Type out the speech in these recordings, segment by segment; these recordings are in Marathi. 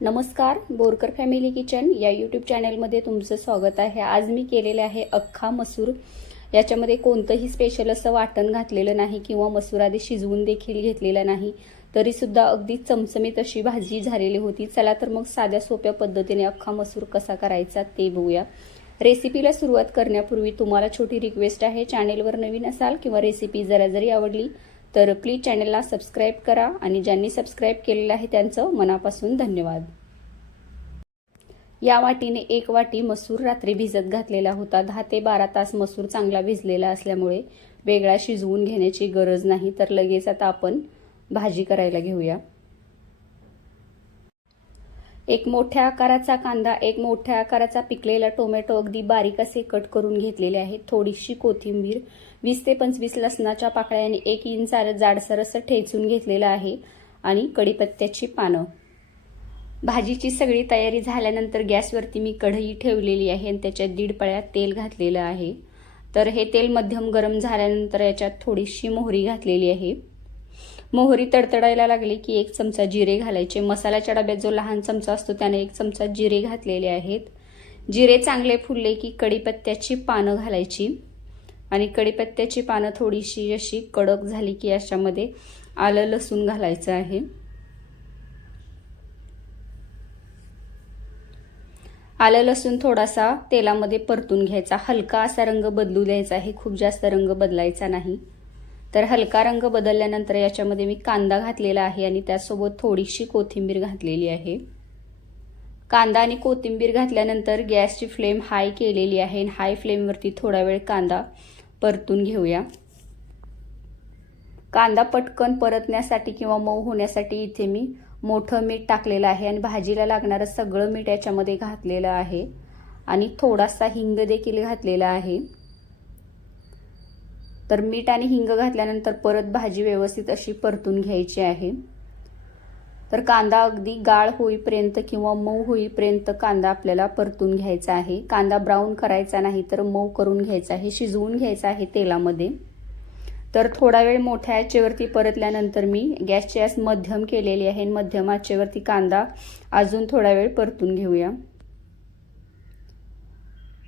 नमस्कार बोरकर फॅमिली किचन या यूट्यूब चॅनलमध्ये तुमचं स्वागत आहे. आज मी केलेले आहे अख्खा मसूर. याच्यामध्ये कोणतंही स्पेशल असं वाटण घातलेलं नाही किंवा मसूर आधी शिजवून देखील घेतलेला नाही. तरीसुद्धा अगदी चमचमीत अशी भाजी झालेली होती. चला तर मग साध्या सोप्या पद्धतीने अख्खा मसूर कसा करायचा ते बघूया. रेसिपीला सुरुवात करण्यापूर्वी तुम्हाला छोटी रिक्वेस्ट आहे. चॅनेलवर नवीन असाल किंवा रेसिपी जरा जरी आवडली तर प्लीज चॅनलला सबस्क्राईब करा आणि ज्यांनी सबस्क्राईब केलेलं आहे त्यांचं मनापासून धन्यवाद. या वाटीने एक वाटी मसूर रात्री भिजत घातलेला होता. दहा ते बारा तास मसूर चांगला भिजलेला असल्यामुळे वेगळा शिजवून घेण्याची गरज नाही. तर लगेच आता आपण भाजी करायला घेऊया. एक मोठ्या आकाराचा कांदा एक मोठ्या आकाराचा पिकलेला टोमॅटो अगदी बारीक असे कट करून घेतलेले आहेत. थोडीशी कोथिंबीर वीस ते पंचवीस लसणाच्या पाकळ्या आणि एक इंच जाडसर असं ठेचून घेतलेलं आहे आणि कढीपत्त्याची पानं. भाजीची सगळी तयारी झाल्यानंतर गॅसवरती मी कढई ठेवलेली आहे आणि त्याच्यात दीड पळ्यात तेल घातलेलं आहे. तर हे तेल मध्यम गरम झाल्यानंतर याच्यात थोडीशी मोहरी घातलेली आहे. मोहरी तडतडायला लागली की एक चमचा जिरे घालायचे. मसाल्याच्या डब्यात जो लहान चमचा असतो त्याने एक चमचा जिरे घातलेले आहेत. जिरे चांगले फुलले की कढीपत्त्याची पानं घालायची. आणि कढीपत्त्याची पानं थोडीशी अशी कडक झाली की याच्यामध्ये आलं लसूण घालायचं आहे. आलं लसूण थोडासा तेलामध्ये परतून घ्यायचा. हलका असा रंग बदलू द्यायचा आहे. खूप जास्त रंग बदलायचा नाही. तर हलका रंग बदलल्यानंतर याच्यामध्ये मी कांदा घातलेला आहे आणि त्यासोबत थोडीशी कोथिंबीर घातलेली आहे. कांदा आणि कोथिंबीर घातल्यानंतर गॅसची फ्लेम हाय केलेली आहे आणि हाय फ्लेमवरती थोडा वेळ कांदा परतून घेऊया. कांदा पटकन परतण्यासाठी किंवा मऊ होण्यासाठी इथे मी मोठं मीठ टाकलेलं आहे आणि भाजीला लागणारं सगळं मीठ याच्यामध्ये घातलेलं आहे. आणि थोडासा हिंग देखील घातलेला आहे. तर मीठ आणि हिंग घातल्यानंतर परत भाजी व्यवस्थित अशी परतून घ्यायची आहे. तर कांदा अगदी गाळ होईपर्यंत किंवा मऊ होईपर्यंत कांदा आपल्याला परतून घ्यायचा आहे. कांदा ब्राऊन करायचा नाही तर मऊ करून घ्यायचा आहे शिजवून घ्यायचा आहे तेलामध्ये. तर थोडा वेळ मोठ्या आचेवरती परतल्यानंतर मी गॅसची आस मध्यम केलेली आहे मध्यम आचेवरती कांदा अजून थोडा वेळ परतून घेऊया.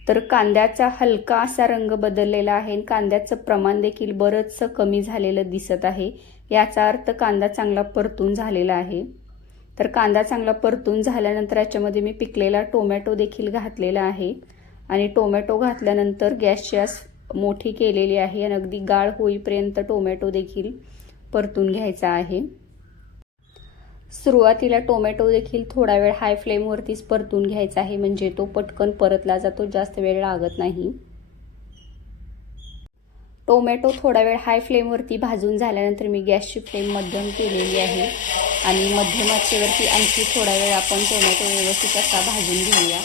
तर कांद्याचा हलका असा रंग बदललेला आहे कांद्याचं प्रमाण देखील बरंचसं कमी झालेलं दिसत आहे. याचा अर्थ कांदा चांगला परतून झालेला आहे. तर कांदा चांगला परतून झाल्यानंतर याच्यामध्ये मी पिकलेला टोमॅटो देखील घातलेला आहे. आणि टोमॅटो घातल्यानंतर गॅसची आस मोठी केलेली आहे आणि अगदी गाळ होईपर्यंत टोमॅटो देखील परतून घ्यायचा आहे. सुरुवातीला टोमॅटो देखील थोडा वेळ हाय फ्लेमवरतीच परतून घ्यायचा आहे. म्हणजे तो पटकन परतला जातो जास्त वेळ लागत नाही. टोमॅटो थोडा वेळ हाय फ्लेमवरती भाजून झाल्यानंतर मी गॅसची फ्लेम मध्यम केलेली आहे. आणि मध्यम आचेवरती आणखी थोडा वेळ आपण टोमॅटो व्यवस्थित असा भाजून घेऊया.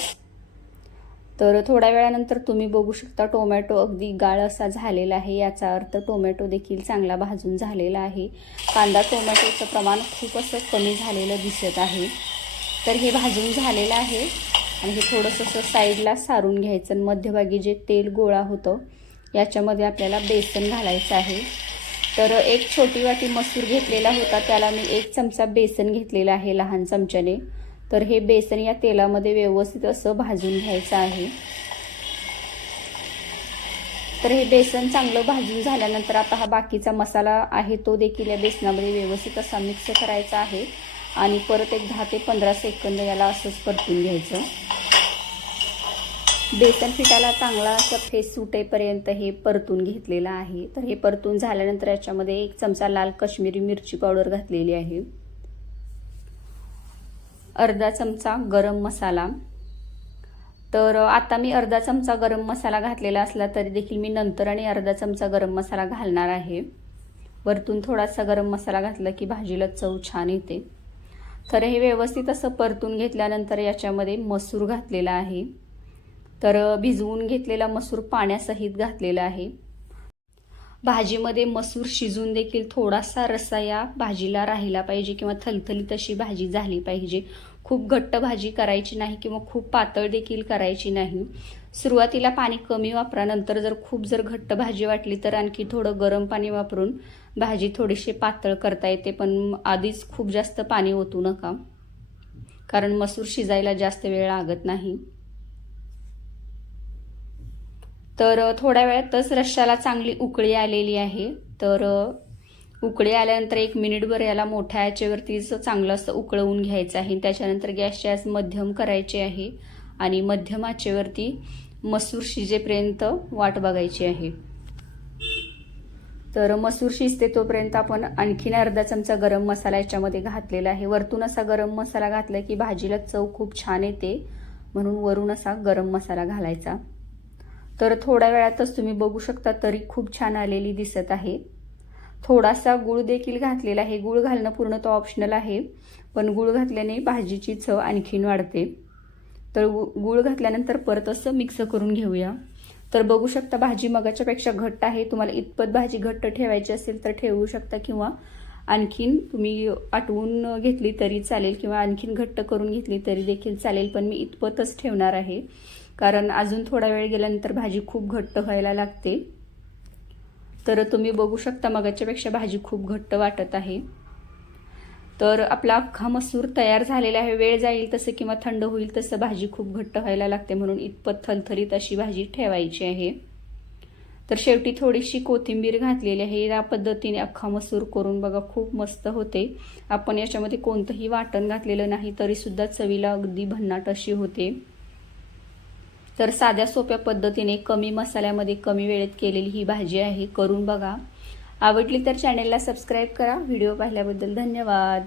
तर थोड्या वेळानंतर तुम्ही बघू शकता टोमॅटो अगदी गाळ असा झालेला आहे. याचा अर्थ टोमॅटो देखील चांगला भाजून झालेला आहे. कांदा टोमॅटोचं प्रमाण खूप असं कमी झालेलं दिसत आहे. तर हे भाजून झालेलं आहे आणि हे थोडंसं असं साईडला सारून घ्यायचं आणि मध्यभागी जे तेल गोळा होतं याच्यामध्ये आपल्याला बेसन घालायचं आहे. तर एक छोटी वाटी मसूर घेतलेला होता त्याला मी एक चमचा बेसन घेतलेला आहे लहान चमच्याने. तर हे बेसन या तेलामध्ये व्यवस्थित असं भाजून घ्यायचं आहे. तर हे बेसन चांगलं भाजून झाल्यानंतर आता हा बाकीचा मसाला आहे तो देखील या बेसनामध्ये व्यवस्थित असा मिक्स करायचा आहे. आणि परत एक दहा ते पंधरा सेकंद याला असंच परतून घ्यायचं. बेसन पिठाला चांगला असं फेस सुटेपर्यंत हे परतून घेतलेलं आहे. तर हे परतून झाल्यानंतर याच्यामध्ये एक चमचा लाल कश्मीरी मिरची पावडर घातलेली आहे. अर्धा चमचा गरम मसाला. तर आता मी अर्धा चमचा गरम मसाला घातलेला असला तरी देखील मी नंतर आणि अर्धा चमचा गरम मसाला घालणार आहे. वरतून थोडासा गरम मसाला घातला की भाजीला चव छान येते. तर हे व्यवस्थित असं परतून घेतल्यानंतर याच्यामध्ये मसूर घातलेला आहे. तर भिजवून घेतलेला मसूर पाण्यासहित घातलेला आहे. भाजीमध्ये मसूर शिजून देखील थोडासा रस्सा या भाजीला राहिला पाहिजे किंवा थलथली तशी भाजी झाली पाहिजे. खूप घट्ट भाजी करायची नाही किंवा खूप पातळ देखील करायची नाही. सुरुवातीला पाणी कमी वापरा नंतर जर खूप जर घट्ट भाजी वाटली तर आणखी थोडं गरम पाणी वापरून भाजी थोडीशी पातळ करता येते पण आधीच खूप जास्त पाणी ओतू नका. कारण मसूर शिजायला जास्त वेळ लागत नाही. तर थोड्या वेळातच रश्शाला चांगली उकळी आलेली आहे. तर उकळी आल्यानंतर एक मिनिटभर याला मोठ्या याच्यावरतीच चांगलं असं उकळवून घ्यायचं आहे. त्याच्यानंतर गॅसची आज मध्यम करायची आहे आणि मध्यम आचेवरती मसूर शिजेपर्यंत वाट बघायची आहे. तर मसूर शिजते तोपर्यंत आपण आणखीन अर्धा चमचा गरम मसाला याच्यामध्ये घातलेला आहे. वरतून असा गरम मसाला घातला की भाजीला चव खूप छान येते. म्हणून वरून असा गरम मसाला घालायचा. तर थोड्या वेळातच तुम्ही बघू शकता तरी खूप छान आलेली दिसत आहे. थोडासा गुळ देखील घातलेला आहे. गुळ घालणं पूर्ण तो ऑप्शनल आहे. पण गुळ घातल्याने भाजीची चव आणखीन वाढते. तर गुळ घातल्यानंतर परत असं मिक्स करून घेऊया. तर बघू शकता भाजी मगाच्यापेक्षा घट्ट आहे. तुम्हाला इतपत भाजी घट्ट ठेवायची असेल तर ठेवू शकता किंवा आणखीन तुम्ही आटवून घेतली तरी चालेल किंवा आणखीन घट्ट करून घेतली तरी देखील चालेल. पण मी इतपतच ठेवणार आहे. कारण अजून थोडा वेळ गेल्यानंतर भाजी खूप घट्ट व्हायला लागते. तर तुम्ही बघू शकता मगाच्यापेक्षा भाजी खूप घट्ट वाटत आहे. तर आपला अख्खा मसूर तयार झालेला आहे. वेळ जाईल तसं किंवा थंड होईल तसं भाजी खूप घट्ट व्हायला लागते म्हणून इतपत थलथलीत अशी भाजी ठेवायची आहे. तर शेवटी थोडीशी कोथिंबीर घातलेली आहे. या पद्धतीने अख्खा मसूर करून बघा खूप मस्त होते. आपण याच्यामध्ये कोणतंही वाटण घातलेलं नाही तरीसुद्धा चवीला अगदी भन्नाट अशी होते. तर साध्या सोप्या पद्धतीने कमी मसाल्यामध्ये कमी वेळेत केलेली ही भाजी आहे. करून बघा. आवडली तर चॅनेलला सबस्क्राईब करा. व्हिडिओ पाहिल्याबद्दल धन्यवाद.